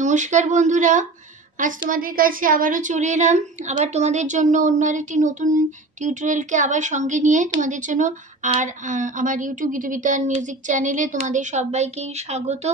নমস্কার বন্ধুরা, আজ তোমাদের কাছে আবারও চলে এলাম। আবার তোমাদের জন্য অন্য আরেকটি নতুন টিউটোরিয়ালকে আবার সঙ্গে নিয়ে তোমাদের জন্য। আর আমার ইউটিউব গীতবিতান মিউজিক চ্যানেলে তোমাদের সবাইকেই স্বাগত।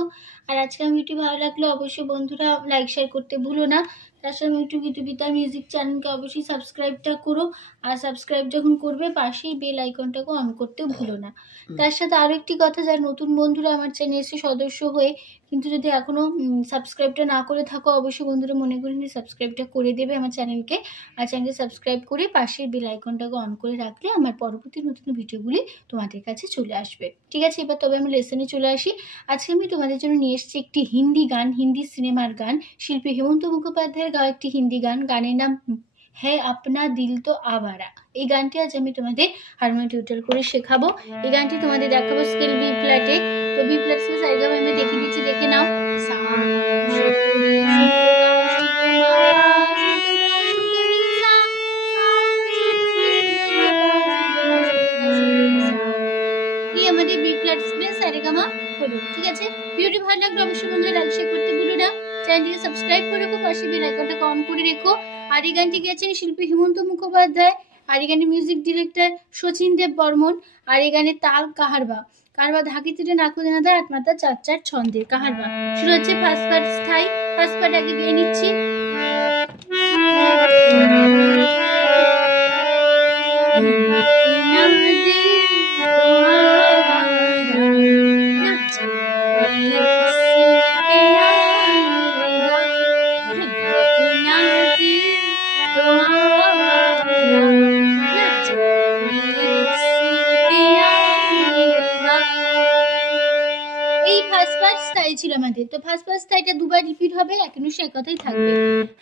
আর আজকে আমি ভিডিও ভালো লাগলে অবশ্যই বন্ধুরা লাইক শেয়ার করতে ভুলো না। তার সঙ্গে ইউটিউব গীতবিতান মিউজিক চ্যানেলকে অবশ্যই সাবস্ক্রাইবটা করো। আর সাবস্ক্রাইব যখন করবে পাশেই বেল আইকনটাকে অন করতে ভুলো না। তার সাথে আরও একটি কথা, যারা নতুন বন্ধুরা আমার চ্যানেলে এসে সদস্য হয়ে কিন্তু যদি এখনও সাবস্ক্রাইবটা না করে থাকো, অবশ্যই বন্ধুরা মনে করে নিয়ে সাবস্ক্রাইবটা করে দেবে আমার চ্যানেলকে। আর চ্যানেলকে সাবস্ক্রাইব করে পাশের বেল আইকনটাকে অন করে রাখলে আমার পরবর্তী নতুন ভিডিওগুলি তোমাদের কাছে চলে আসবে। ঠিক আছে, এবার তবে আমি লেসনে চলে আসি। আজকে আমি তোমাদের জন্য নিয়ে এসেছি একটি হিন্দি গান, হিন্দি সিনেমার গান, শিল্পী হেমন্ত মুখোপাধ্যায়ের গাওয়া একটি হিন্দি গান। গানের নাম হ্যাঁ আপনা দিল তো আওয়ারা। এই গানটি আজ আমি তোমাদের হারমোনিয়াম টিউটোরিয়াল করে শেখাবো। এই গানটি তোমাদের দেখাবো স্কেল বি ফ্ল্যাটে। তো বি ফ্ল্যাট স্কেল সাইডে আমি দেখিয়ে দিচ্ছি, দেখে নাও। এই আমাদের বি ফ্ল্যাট স্কেল সারেগামা হলো। ঠিক আছে, ভিডিওটি ভালো লাগলে অবশ্যই বন্ধুরা লাইক শেয়ার করতে ভুলো না। চ্যানেলটিকে সাবস্ক্রাইব করে রেখো, পাশে বেল আইকনটাকে অন করে রেখো। আর এই গানটি গেছেন শিল্পী হেমন্ত মুখোপাধ্যায়। আর এই গানের মিউজিক ডিরেক্টর শচীন দেব বর্মন। আর এই গানের তাল কাহারবা। কাহারবা ধাকি তিরে নাকুদে নাদা আটমাতা চার চার ছন্দের কাহারবা। শুরু হচ্ছে ফার্স্ট পার্ট স্থায়ী। ফার্স্ট পার্ট আগে গিয়ে নিচ্ছি। ছিল আমাদের। তো ফার্স্ট ফার্স্ট এটা দুবার রিপিট হবে, এখনো সে কথাই থাকবে।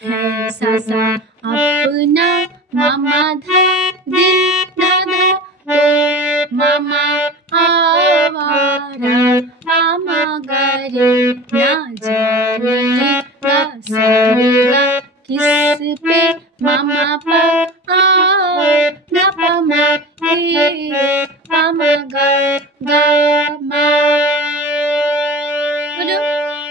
হ্যাঁ সা সা আপনা মামা ধা দিল দাদা তো মামা আওয়ারা মামা গারে না জানে গা সা গা किस पे मामा पा आ ना पामा ए पामा गा गा मा।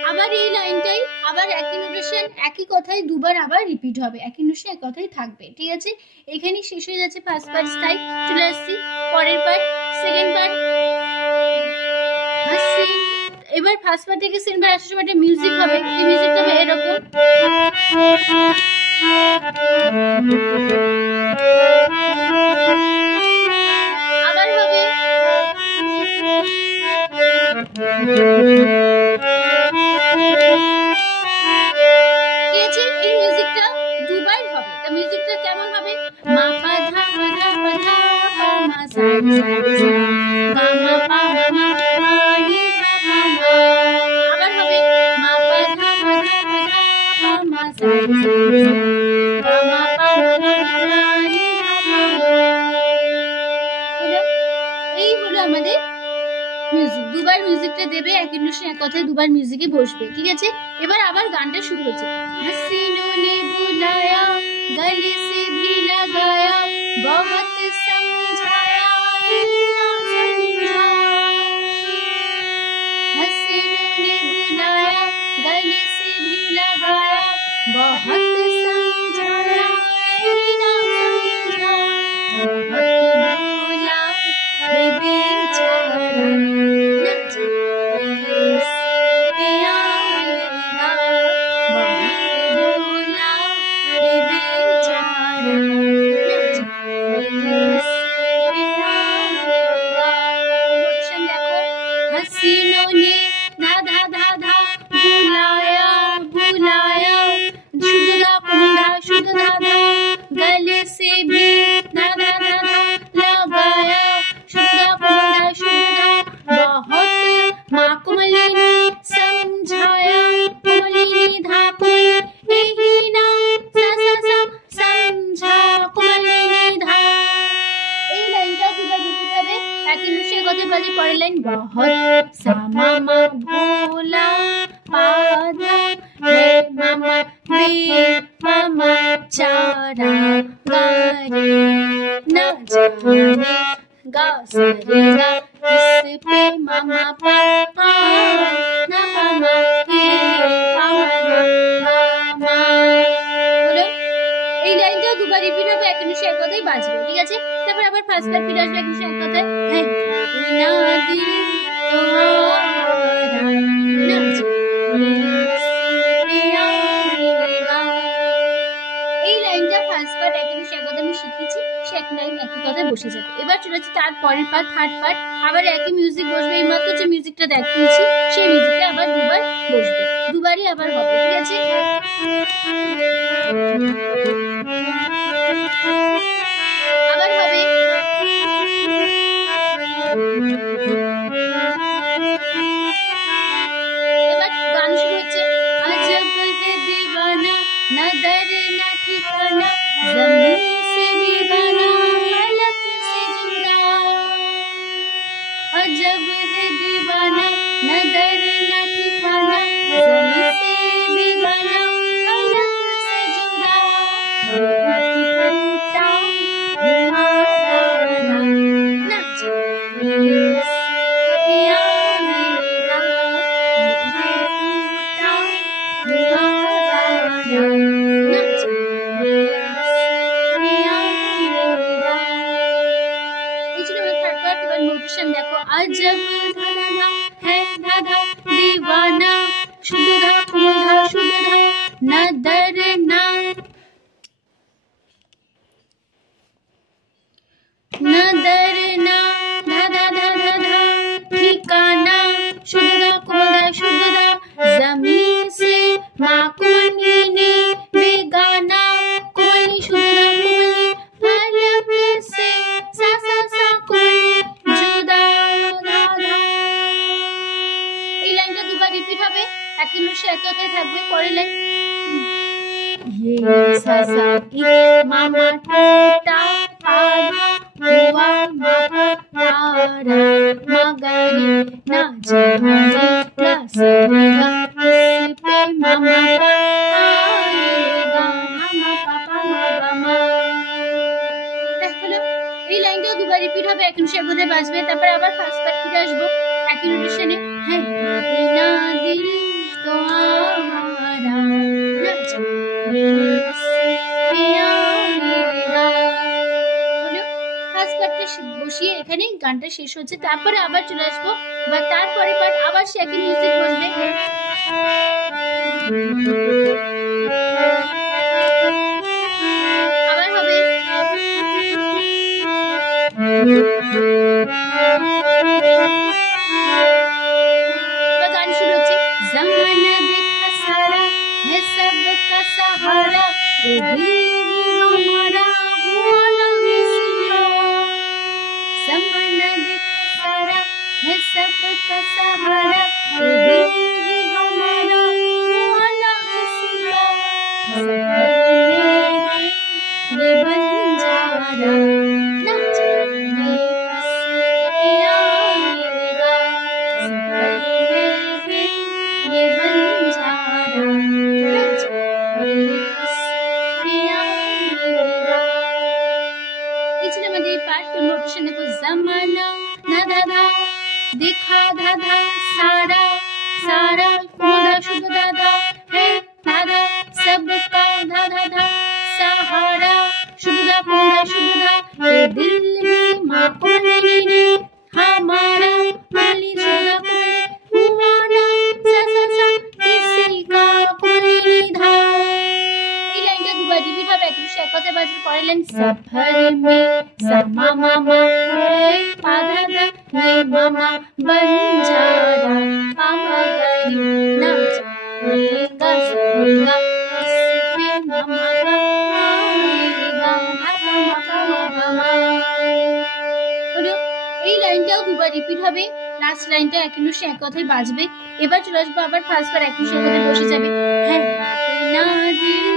আবার এই লাইনটাই আবার একই নোটেশন একই কথাই দুবার আবার রিপিট হবে, একই নোটেশন এক কথাই থাকবে। ঠিক আছে, এখানেই শেষ হয়ে যাচ্ছে ফার্স্ট পার্ট স্টাইল। চলে আসছি পরের পার্ট, সেকেন্ড পার্ট। এবার ফার্স্ট পার্ট থেকে সেকেন্ড পার্ট আসার সময় একটা মিউজিক হবে। এই মিউজিকটা হবে এরকম। আবার হবে মিউজিকটা কেমন হবে? মা পা ধা পা ধা পা ধা পা মা সা সা গা মা পা মা মা নি ধা পা মা। আবার হবে মা পা ধা পা ধা পা ধা পা মা সা সা গা মা পা মা মা নি ধা পা মা। এই হলো আমাদের মিউজিক। দুবার মিউজিকটা দেবে, একই নোশে এক কথায় দুবার মিউজিকে বসবে। ঠিক আছে, এবার আবার গানটা শুরু হচ্ছে। हसीनों ने बुलाया गले से भी लगाया बहुत समझाया ना समझा। हसीनों ने बुलाया गले से भी लगाया बहुत समझाया ना समझा। बहुत बोला है बेचारा पढ़ लाइन बहुत सा मामा भोला पाधा है मामा बे मामा चारा गारे ना जाने गा सरे गा इस पे मामा पा ना मामा के पामा ফার্স্ট পার্ট ফিরে আসবে একটু এক কথায় হ্যাঁ না দিল তোমারা নাচ এই লাইনটা ফার্স্ট পার্ট একই এক কথা আমি শিখেছি, সে এক লাইন একই কথায় বসে যাবে। এবার চলে যাচ্ছে তার পরের পার্ট থার্ড পার্ট, আবার একই মিউজিক বসবে, এই মাত্র যে মিউজিকটা দেখিয়েছি সেই মিউজিকে আবার দুবার বসবে, দুবারই আবার হবে, ঠিক আছে? আবার হবে এবার গান শুরু হচ্ছে আজব है दीवाना ना दर ना ठिकाना जमीन से बेगाना फलक से जुदा अजब है दीवाना ना दर ना ठिकाना जमीन से बेगाना फलक से जुदा टूटा हमारा नाच देखो अजब धाधा है धाधा दीवाना शुद्ध धा शुद्ध धा न दर न दर न धाधा धाधा धा ठिकाना शुद्ध धा जमीन से माँ कुमनी ने बेगाना कुमनी शुद्ध धा कुमनी फलक से सा सा सा कुमनी जुदा धाधा। এই লাইনটা দুবার রিপিট হবে, একই নুসে এক কথায় থাকবে। পরের লাইন ये सा सा इ मामा टूटा आधा हुआ मामा तारा मगरी ना जाने ना सरेगा इस पे मामा आएगा मामा पापा मामा। এই লাইনটাও দুবার রিপিট হবে, একই নুসে এক কথায় বাজবে। তারপর আবার ফার্স্ট পার্ট ফিরে আসবো একই নোটেশনে হ্যাঁ না দিল তো আমারা নাচ বসিয়ে এখানে গানটা শেষ হচ্ছে। তারপরে আবার চলে আসবো, বা তারপরে পার্ট আবার সে একই মিউজিক বসবে। আবার হবে गान शुरू होচ্ছে जमाना देखा सारा है सबका सहारा ये दिल हमारा हुआ ना मिसिया जमाना देखा सारा है सबका सहारा ये दिल हमारा हुआ ना मिसिया ये बंजारा नाच देखो जमाना ना दादा देखा दादा सारा सारा मोदा शुद्ध दादा है दादा सबका दादा धा सहारा शुद्ध दा मोदा शुद्ध दा ये दिल में माँ कोनी ने हमारा माली शुद्ध कोनी हुआ ना सा सा सा किसी का कोनी धा। এই লাইনটা দুবার রিপিট হবে, একটু এক কথায় বাজবে। পরের লাইন সফর में समा मामा आधा धा ये मामा बंजारा मामा गरी नाच गा सरेगा इसमें मामा आएगा मामा। এই লাইনটাও দুবার রিপিট হবে, লাস্ট লাইনটা একই নুসে এক কথায় বাজবে। এবার চলে আসবো আবার ফার্স্ট বার একই নুসে এক কথায় বসে যাবে হ্যাঁ না দিল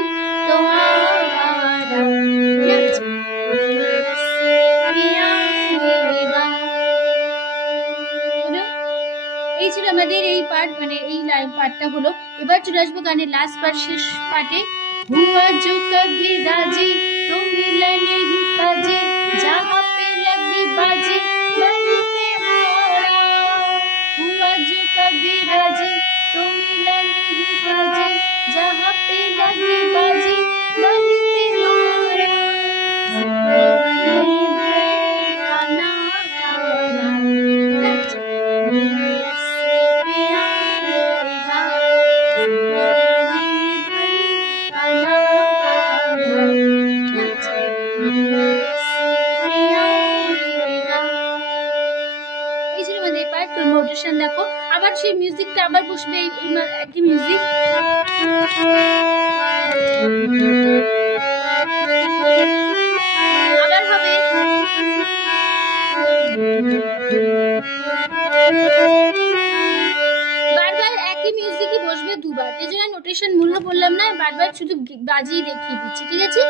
তোমারা নাচ এই ছিল আমাদের এই পার্ট, মানে এই লাইন পার্টটা হলো। এবার চলে আসবো গানের লাস্ট পার্ট, শেষ পার্টে हुआ जो कभी राजी तो मिला नहीं काजी जहाँ पे लगी बाजी बनी पे हारा हुआ जो कभी राजी तो मिला नहीं काजी जहाँ पे लगी बाजी बनी पे हारा আবার বসবে একই মিউজিক। আবার হবে বারবার একই মিউজিকই বসবে দুবার, এই জন্য নোটেশন মূল্য বললাম না, বারবার শুধু বাজিয়ে দেখিয়ে দিচ্ছি, ঠিক আছে?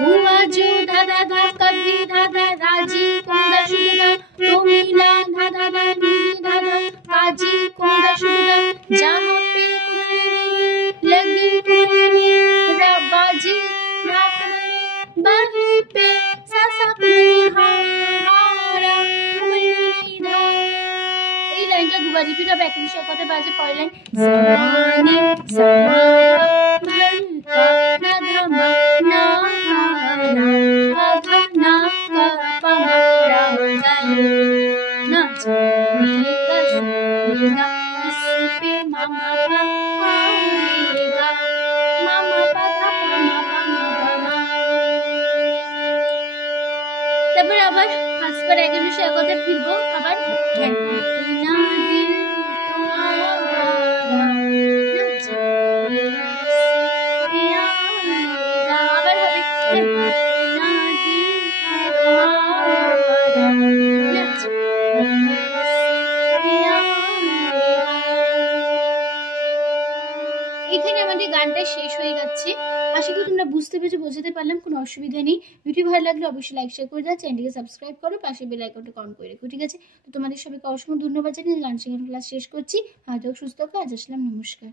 হুয়া জো দাদা দা কবি দাদা রাজি কোন্দা শুধু দা তোমিলা দাদা দা নিহি দাদা কাজি কোন্দা শুধু দা জাহা পে লগি কুনি রা বাজি রা কুনি বাহি পে সাসা কুনি হারা কুনি দা। এই লাইনটা দুবার রিপিট হবে, একই বিষয় কথা বাজে। পরের লাইন জামানে জামা ভরকা না ধামা না না ধা না কা পা রা গা না জানে কা না इस पे मामा का आएगा मामा पा धा पा मा पा मा पा मा। তারপর আবার ফার্স্টবার একই বিষয় কথা ফিরবো আবার। হ্যাঁ না দিল তোমারা আবার হবে না দিল এখানে আমাদের গানটা শেষ হয়ে যাচ্ছে। আশা করি তোমরা বুঝতে পেরেছো, বোঝাতে পারলাম, কোনো অসুবিধা নেই। ভিডিও ভালো লাগলে অবশ্যই লাইক শেয়ার করে দাও, চ্যানেলটিকে সাবস্ক্রাইব করো, পাশে বেল আইকনটা অন করে রেখো, ঠিক আছে? তো তোমাদের সবাইকে অসংখ্য ধন্যবাদ জানিয়ে গান শেখানোর ক্লাস শেষ করছি। হয়তো সুস্থ থাকো, আজ আসলাম, নমস্কার।